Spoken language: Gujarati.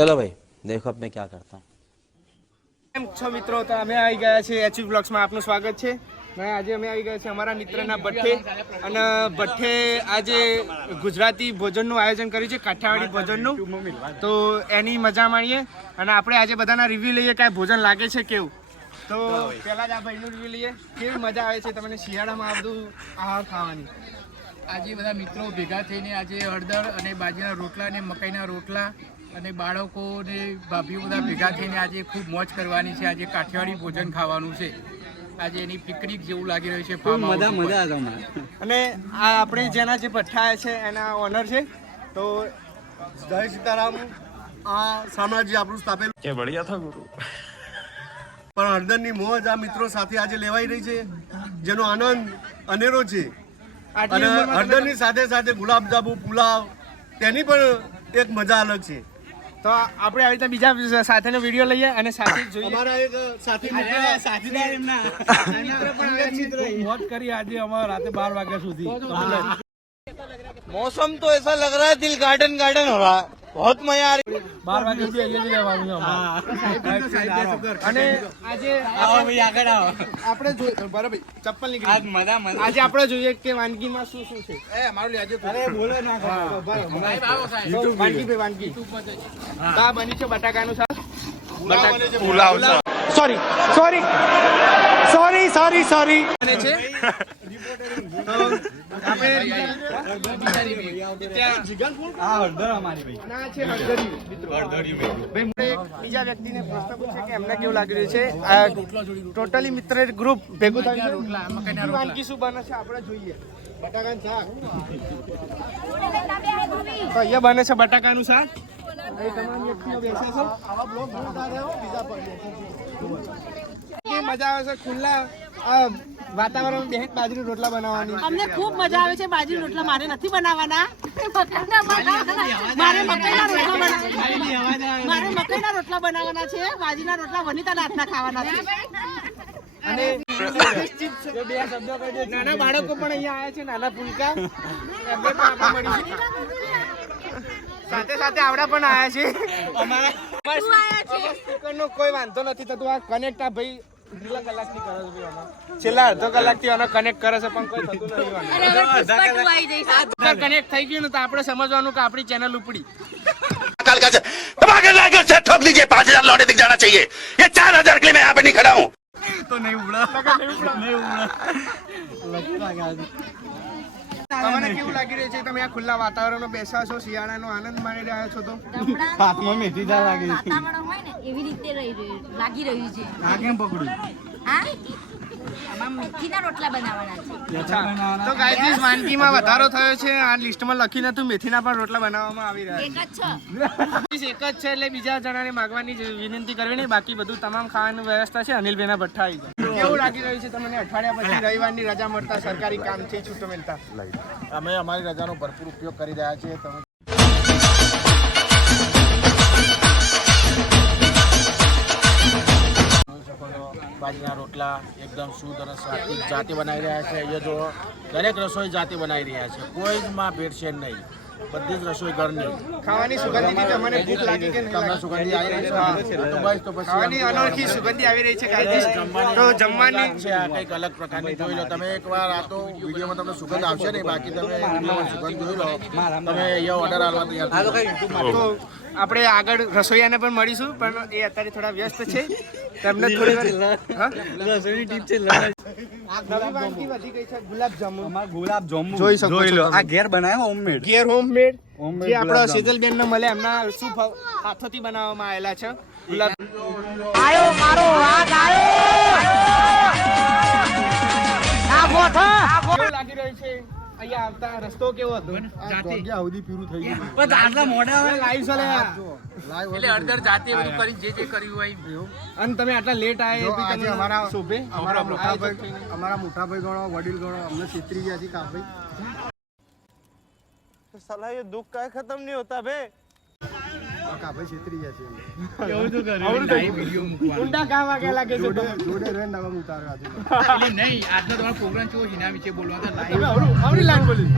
चलो भाई देखो अब मैं क्या करता हूँ। કેમ છો મિત્રો? તો અમે આવી ગયા છે એચવી બ્લોગ્સમાં આપનું સ્વાગત છે. આજે અમે આવી ગયા છે અમારા મિત્રના ભઠ્ઠે, અને ભઠ્ઠે આજે ગુજરાતી ભોજનનું આયોજન કર્યું છે, કાઠિયાવાડી ભોજનનું. તો એની મજા માણીએ અને આપણે આજે બધાના રિવ્યુ લઈએ કે આ ભોજન લાગે છે કેવું. તો પહેલા જ આ ભાઈનું રિવ્યુ લઈએ, કેવી મજા આવે છે તમને શિયાળામાં આ બધું આહાર ખાવાની? આજે બધા મિત્રો ભેગા થઈને આજે હળદર અને બાજરીના રોટલા અને મકાઈના રોટલા અને બાળકો ને ભાભીઓ બધા ભેગા થઈને આજે ખૂબ મોજ કરવાની છે. આજે કાઠિયાવાડી ભોજન ખાવાનું છે. આજે એની પિકનિક જેવું લાગી રહ્યું છે. મજા અને આ આપણે જેના જે ભઠ્ઠા છે એના ઓનર છે. તો જય સીતારામ. આ સામ્રાજ્ય આપણું સ્થાપેલું કે બઢિયા થા ગુરુ. પણ હળદરની મોજ આ મિત્રો સાથે આજે લેવાઈ રહી છે, જેનો આનંદ અનેરો છે. અને હળદરની સાથે સાથે ગુલાબજાંબુ, પુલાવ, તેની પણ એક મજા અલગ છે. તો આપણે આવી રીતે બીજા સાથેનો વિડીયો લઈએ અને સાથે જોઈએ. અમારા એક સાથી સાથીદાર એમના મોજ કરી આજે અમારા રાતે 12 વાગ્યા સુધી. मौसम तो ऐसा लग रहा है दिल गार्डन गार्डन हो रहा है, बहुत मजा आ रही है. 12 વાગ્યા સુધી અહીંયા જ રહેવાનું અને આજે આપણે બરાબર ચપ્પલ નીકળી આજે આપણે જોઈએ કે વાનગીમાં શું શું છે. વાનગી આ બની છે બટાકાનું શાક, પુલાવ છે. સોરી બને છે. બીજા વ્યક્તિને પ્રશ્ન પૂછે કે એમને કેવું લાગી રહ્યું છે. ટોટલી મિત્ર ગ્રુપ ભેગું થયું વાનગી શું બને છે આપણે જોઈએ. બટાકાનું શાક તો અહીંયા બને છે બટાકાનું શાક. તમામ વ્યક્તિઓ બેસ્યા છો. મજા આવે છે ખુલ્લા વાતાવરણ બેહન બાજરી રોટલા બનાવવાની. અમને ખૂબ મજા આવે છે. બાજરી રોટલા મારે નથી બનાવવાના, મારે મકાઈના રોટલા બનાવવાના છે. બાજરીના રોટલા વનિતાના હાથના ખાવાના છે. અને બે શબ્દો કહી દે. નાના બાળકો પણ અહીંયા આવ્યા છે, નાના ફૂલકા એમને પણ આપણે મળીશું. સાથે સાથે આવડા પણ આવ્યા છે. સ્પીકરનો કોઈ વાંધો નથી થતો. આ કનેક્ટ આ ભાઈ કેટલા કલાકથી કરે છે? છેલ્લા અડધો કલાકથી આનો કનેક્ટ કરે છે પણ કોઈ થતું નથી. કનેક્ટ થઈ ગયું ને તો આપણે સમજવાનું કે આપણી ચેનલ ઉપડી. ठोक लीजिए 5000 लौटे दिख जाना चाहिए. ये 4000 के लिए मैं यहाँ पे नहीं खड़ा हूँ. તો નહીં ઉડા. તમને કેવું લાગી રહ્યું છે? તમે આ ખુલ્લા વાતાવરણમાં બેસા છો, શિયાળાનો આનંદ માણી રહ્યા છો. તો હાથમાં મેથી દા લાગે છે. વાતાવરણ હોય ને એવી રીતે લાગી રહ્યું છે. આ કેમ પકડ્યું? હા, આમાં મેથીના રોટલા બનાવવાના છે. તો ગાઈઝ વાનગીમાં વધારો થયો છે. આ લિસ્ટમાં લખી નતું, મેથીના પણ રોટલા બનાવવામાં આવી રહ્યા એક જ છે. એક જ છે એટલે બીજા જણાને માગવાની વિનંતી કરવી નહીં. બાકી બધું તમામ ખાવાની વ્યવસ્થા છે. અનિલભાઈના ભઠ્ઠા આવી જાય. કેવું લાગી રહ્યું છે તમને અઠવાડિયા પછી રવિવારની રજા મળતા, સરકારી કામથી છૂટો મળતા? અમે અમારી રજાનો ભરપૂર ઉપયોગ કરી રહ્યા છીએ. તમે બાજરીના રોટલા એકદમ શુદ્ધ અને સાત્વિક જાતે બનાવી રહ્યા છે. અહીંયા જો દરેક રસોઈ જાતે બનાવી રહ્યા છે, કોઈ જ માં ભેળસેળ નહીં. બધી જ રસોઈ ઘરની. ખાવાની સુગંધથી તમને ભૂખ લાગી કે તમને સુગંધી આવી રહી છે? તો બસ તો પછી ખાવાની અનોખી સુગંધી આવી રહી છે ગાઈઝ. તો જમવાની છે આ કંઈક અલગ પ્રકારની. જોઈ લો તમે એકવાર. આ તો વિડીયોમાં તમને સુગંધ આવશે નહીં, બાકી તમે વિડીયોમાં સુગંધ જોઈ લો. તમે અહીંયા ઓર્ડર આવવા તૈયાર. તો આપણે આગળ રસોઈયાને પણ મળીશું, પણ એ અત્યારે થોડા વ્યસ્ત છે. તેમને થોડી વાર રસોઈની ટીપ છે. નવી વાનગી વધી ગઈ છે ગુલાબજાંબુ. જોઈ શકો છો. આ ઘેર બનાવ્યો હોમમેડ. ઘેર હોમમેડ જે આપણા સેજલબેન ને મળે એમના શું હાથોથી બનાવવામાં આવેલા છે ગુલાબ. આયો મારો વાઘ આયો. કેવું લાગી રહ્યું છે અહીંયા આવતા? રસ્તો કેવો હતો? સુધી પૂરું થઈ ગયું. પણ આટલા મોઢા હવે લાઈવ ચાલે એટલે હળદર જાતે બધું કરી જે કર્યું હોય. અને તમે આટલા લેટ આવ્યા આજે અમારા શોભે અમારા મોટા ભાઈ ગણો, વડીલ ગણો, અમને છેતરી ગયા છે કાભાઈ. साला ये दुख का खत्म नहीं होता बे. કાભાઈ છેતરી ગયા છે. ઊંડા કામ વાગે લાગે છે. જોડે રેન નામ ઉતારવા છે. નહીં, આજનો તમારો પ્રોગ્રામ કેવો હિના વિશે બોલવા હતા. આવડી લાઈન બોલી.